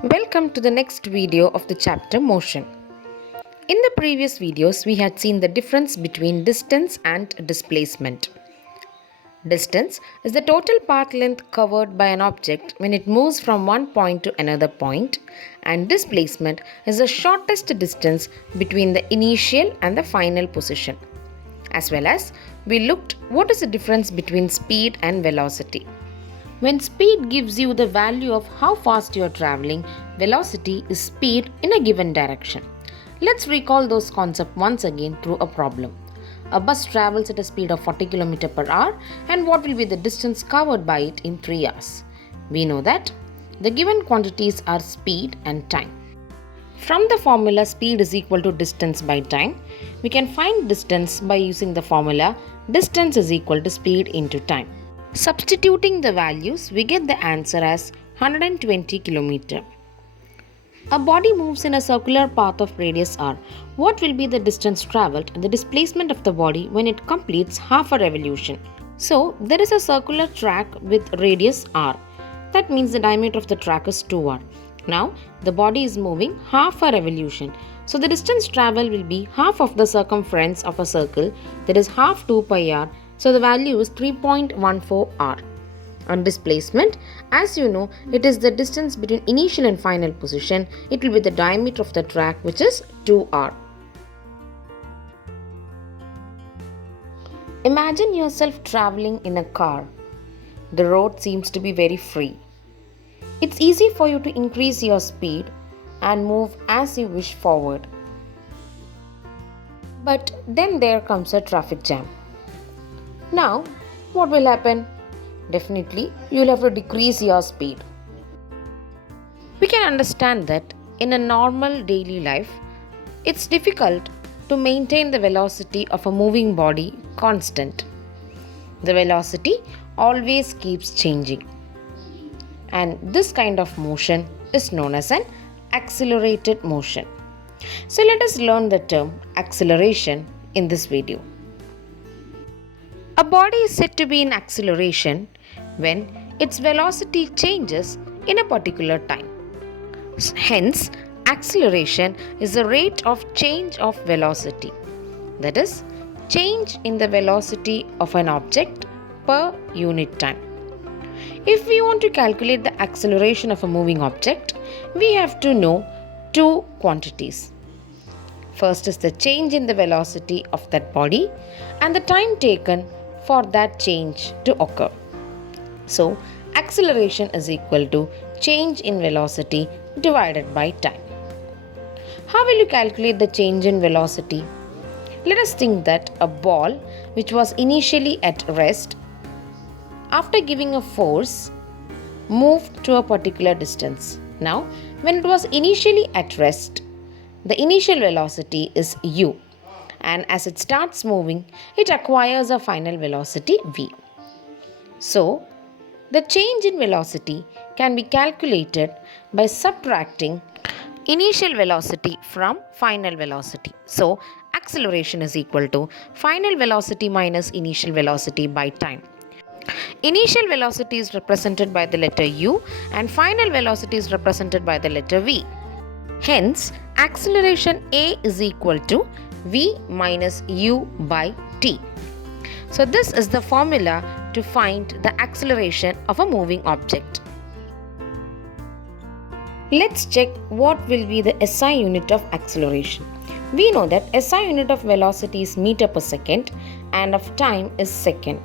Welcome to the next video of the chapter Motion. In the previous videos, we had seen the difference between distance and displacement. Distance is the total path length covered by an object when it moves from one point to another point, and displacement is the shortest distance between the initial and the final position. As well as, we looked what is the difference between speed and velocity. When speed gives you the value of how fast you are traveling, velocity is speed in a given direction. Let's recall those concepts once again through a problem. A bus travels at a speed of 40 km per hour, and what will be the distance covered by it in 3 hours? We know that the given quantities are speed and time. From the formula speed is equal to distance by time, we can find distance by using the formula distance is equal to speed into time. Substituting the values, we get the answer as 120 km. A body moves in a circular path of radius r. What will be the distance travelled and the displacement of the body when it completes half a revolution? So, there is a circular track with radius r. That means the diameter of the track is 2r. Now, the body is moving half a revolution. So, the distance travelled will be half of the circumference of a circle, that is half 2 pi r. So the value is 3.14 r. On displacement, as you know, it is the distance between initial and final position. It will be the diameter of the track, which is 2r. Imagine yourself traveling in a car. The road seems to be very free. It's easy for you to increase your speed and move as you wish forward. But then there comes a traffic jam. Now, what will happen? Definitely, you will have to decrease your speed. We can understand that in a normal daily life, it's difficult to maintain the velocity of a moving body constant. The velocity always keeps changing. And this kind of motion is known as an accelerated motion. So let us learn the term acceleration in this video. A body is said to be in acceleration when its velocity changes in a particular time. Hence, acceleration is the rate of change of velocity. That is, change in the velocity of an object per unit time. If we want to calculate the acceleration of a moving object, we have to know two quantities. First is the change in the velocity of that body and the time taken for that change to occur. So, acceleration is equal to change in velocity divided by time. How will you calculate the change in velocity? Let us think that a ball which was initially at rest, after giving a force, moved to a particular distance. Now, when it was initially at rest, the initial velocity is u. And as it starts moving, it acquires a final velocity v. So, the change in velocity can be calculated by subtracting initial velocity from final velocity. So, acceleration is equal to final velocity minus initial velocity by time. Initial velocity is represented by the letter u and final velocity is represented by the letter v. Hence, acceleration A is equal to v minus u by t. So this is the formula to find the acceleration of a moving object. Let's check what will be the SI unit of acceleration. We know that SI unit of velocity is meter per second and of time is second.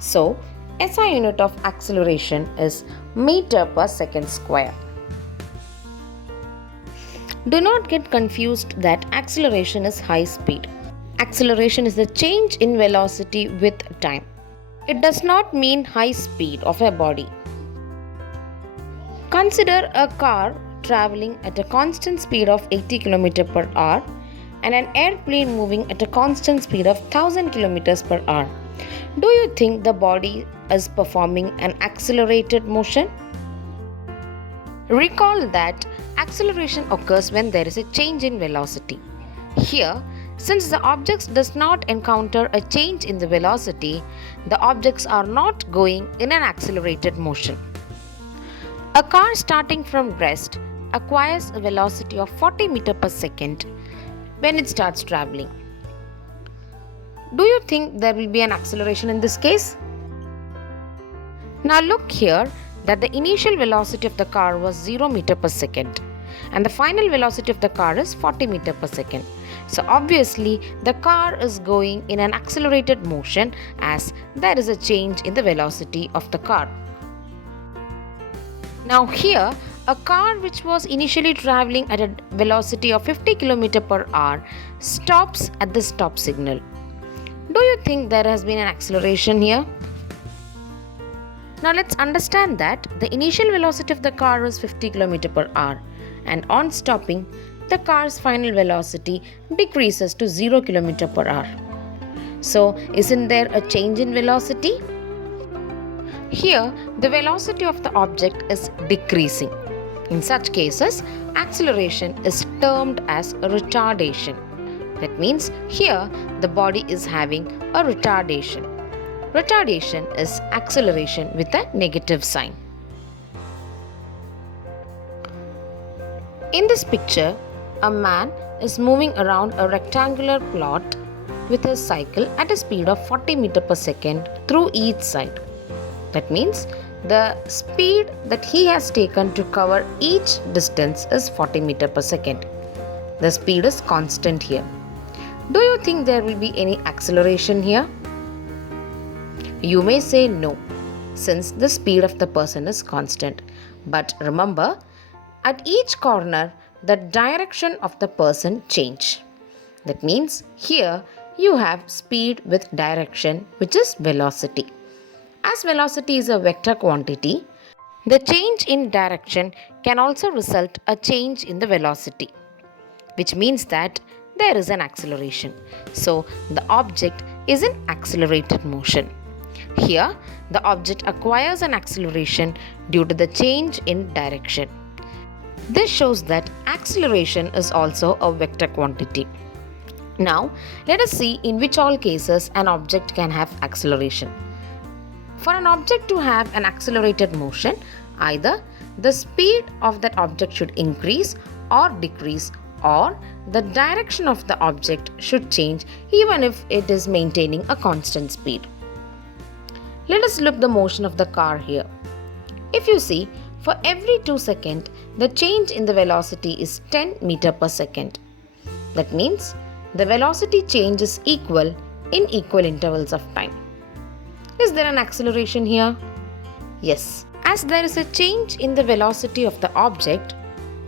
So SI unit of acceleration is meter per second square. Do not get confused that acceleration is high speed. Acceleration is the change in velocity with time. It does not mean high speed of a body. Consider a car traveling at a constant speed of 80 km per hour and an airplane moving at a constant speed of 1000 km per hour. Do you think the body is performing an accelerated motion? Recall that acceleration occurs when there is a change in velocity. Here, since the objects does not encounter a change in the velocity, the objects are not going in an accelerated motion. A car starting from rest acquires a velocity of 40 meter per second when it starts traveling. Do you think there will be an acceleration in this case? Now look here that the initial velocity of the car was 0 meter per second and the final velocity of the car is 40 meter per second. So obviously the car is going in an accelerated motion as there is a change in the velocity of the car. Now here, a car which was initially traveling at a velocity of 50 km per hour stops at the stop signal. Do you think there has been an acceleration here? Now let's understand that the initial velocity of the car was 50 km per hour and on stopping, the car's final velocity decreases to 0 km per hour. So isn't there a change in velocity? Here, the velocity of the object is decreasing. In such cases, acceleration is termed as a retardation. That means here the body is having a retardation. Retardation is acceleration with a negative sign. In this picture, a man is moving around a rectangular plot with his cycle at a speed of 40 meter per second through each side. That means the speed that he has taken to cover each distance is 40 meter per second. The speed is constant here. Do you think there will be any acceleration here? You may say no, since the speed of the person is constant. But remember, at each corner, the direction of the person change. That means here you have speed with direction, which is velocity. As velocity is a vector quantity, the change in direction can also result a change in the velocity, which means that there is an acceleration. So the object is in accelerated motion. Here, the object acquires an acceleration due to the change in direction. This shows that acceleration is also a vector quantity. Now, let us see in which all cases an object can have acceleration. For an object to have an accelerated motion, either the speed of that object should increase or decrease, or the direction of the object should change even if it is maintaining a constant speed. Let us look the motion of the car here. If you see, for every 2 seconds, the change in the velocity is 10 meter per second. That means the velocity change is equal in equal intervals of time. Is there an acceleration here? Yes. As there is a change in the velocity of the object,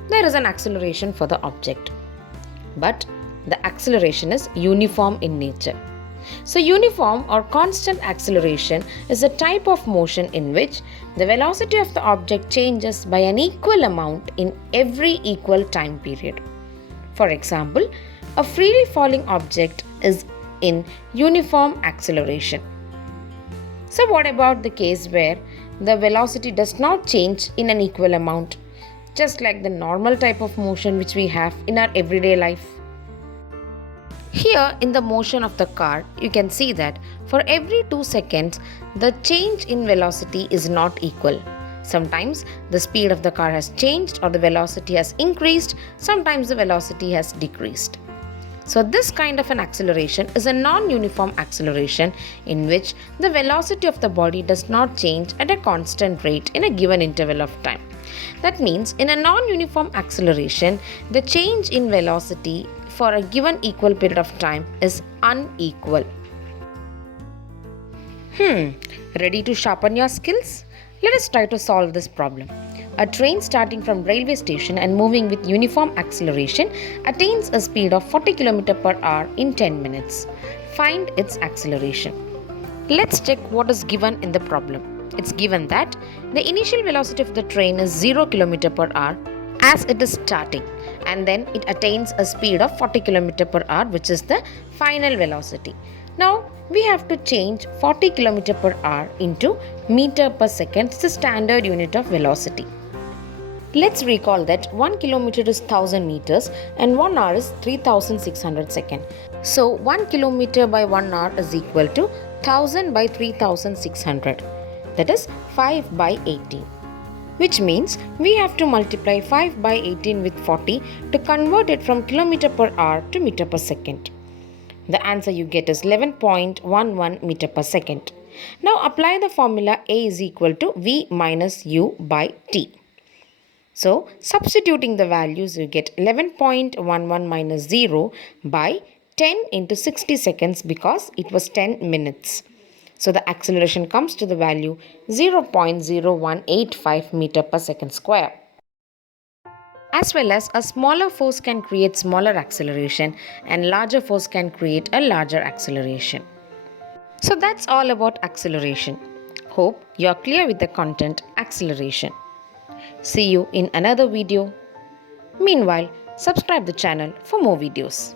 there is an acceleration for the object. But the acceleration is uniform in nature. So uniform or constant acceleration is a type of motion in which the velocity of the object changes by an equal amount in every equal time period. For example, a freely falling object is in uniform acceleration. So what about the case where the velocity does not change in an equal amount, just like the normal type of motion which we have in our everyday life? Here in the motion of the car, you can see that for every 2 seconds, the change in velocity is not equal. Sometimes the speed of the car has changed or the velocity has increased, sometimes the velocity has decreased. So this kind of an acceleration is a non-uniform acceleration in which the velocity of the body does not change at a constant rate in a given interval of time. That means in a non-uniform acceleration, the change in velocity for a given equal period of time is unequal. Ready to sharpen your skills? Let us try to solve this problem. A train starting from railway station and moving with uniform acceleration attains a speed of 40 km per hour in 10 minutes. Find its acceleration. Let's check what is given in the problem. It's given that the initial velocity of the train is 0 km per hour as it is starting, and then it attains a speed of 40 km per hour, which is the final velocity. Now we have to change 40 km per hour into meter per second, it's the standard unit of velocity. Let's recall that 1 kilometer is 1000 meters and 1 hour is 3600 seconds. So 1 kilometer by 1 hour is equal to 1000 by 3600. That is 5 by 18. which means we have to multiply 5 by 18 with 40 to convert it from kilometer per hour to meter per second. The answer you get is 11.11 meter per second. Now apply the formula A is equal to V minus U by T. So substituting the values, you get 11.11 minus 0 by 10 into 60 seconds because it was 10 minutes. So the acceleration comes to the value 0.0185 meter per second square. As well as a smaller force can create smaller acceleration and larger force can create a larger acceleration. So that's all about acceleration. Hope you are clear with the content acceleration. See you in another video. Meanwhile, subscribe the channel for more videos.